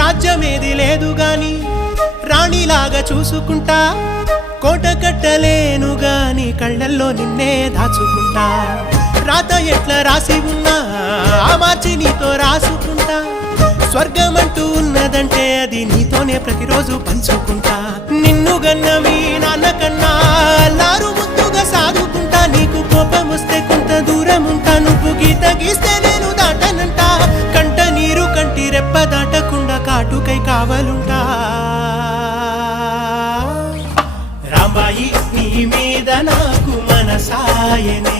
రాజ్యమేది లేదు గాని రాణిలాగా చూసుకుంటా కోట కట్టలేను గాని కళ్ళల్లో నిన్నే దాచుకుంటా రాత ఎట్లా రాసి ఉన్నా ఆ మార్చి నీతో రాసుకుంటా స్వర్గమంటూ ఉన్నదంటే అది నీతోనే ప్రతిరోజు పంచుకుంటా నిన్ను గన్న మీ నాన్న కన్నా లారు ముద్దుగా సాదుకుంటా నీకు కోపం వస్తే కొంత దూరం ఉంటా నువ్వు గీత గీస్తే నేను దాటనంట కంట నీరు కంటి రెప్ప దాటకుండా కాటుకై కావలుంటా రాంబాయి నీ మీద నాకు మనసాయనే